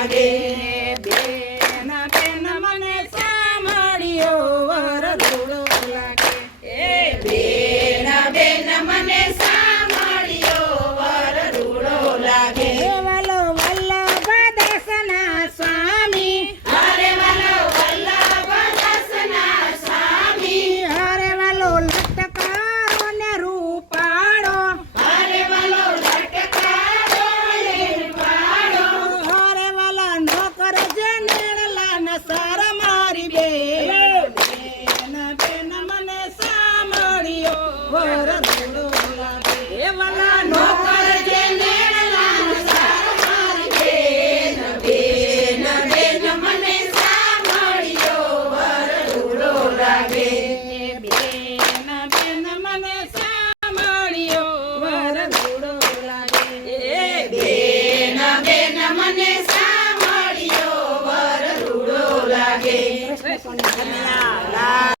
લાગે બેન બેન મને સાંભળ્યો વર રૂડો લાગે બેન બેન મને સાંભળ્યો વર રૂડો લાગે વાલો વલ્લભદાસના સ્વામી અરે વાલો વલ્લભદાસના સ્વામી હરે વાલો લટકારો ને રૂપાળો અરે વાલો લટકારો ને રૂપાળો હરે વાલા નોકર જનેલા ન સર મારી બેન બેન મને સાંભળ્યો વર રૂડો લાગે એ વાલા નોકર જે નેણલા સર મારી બેન બેન બેન મને સાંભળ્યો વર રૂડો લાગે બેન બેન મને સાંભળ્યો વર રૂડો લાગે બેન બેન મને સાંભળ્યો વર રૂડો લાગે કૃષ્ણ સોની કન્યા